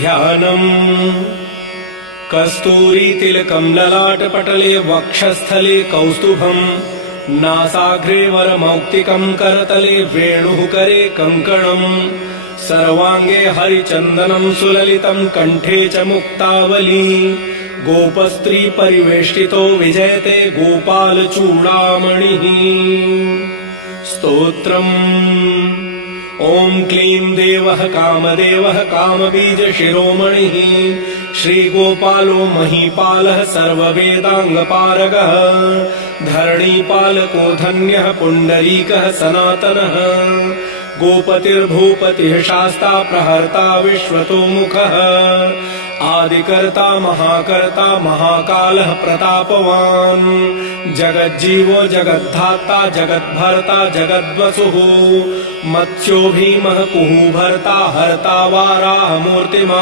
ध्यानम् कस्तूरीतिलकम् ललाटपटले वक्षस्थले कौस्तुभम् नासाग्रे वरमौक्तिकम् करतले वेणुः करे कङ्कणम् सर्वाङ्गे हरिचन्दनम् सुललितम् कण्ठे च मुक्तावली गोपस्त्री परिवेष्टितो विजयते गोपालचूडामणिः स्तोत्रम् ॐ क्लीं देवः कामदेवः कामबीजशिरोमणिः श्रीगोपालो महीपालः सर्ववेदाङ्गपारगः धरणीपालको धन्यः पुण्डरीकः सनातनः गोपतिर्भूपतिः शास्ता प्रहर्ता विश्वतोमुखः आदिकर्ता महाकर्ता महाकालः प्रतापवान् जगज्जीवो जगद्धाता जगद्भर्ता जगद्वसुः मत्स्यो भीमः कुहू भर्ता हर्ता वाराहमूर्तिमान्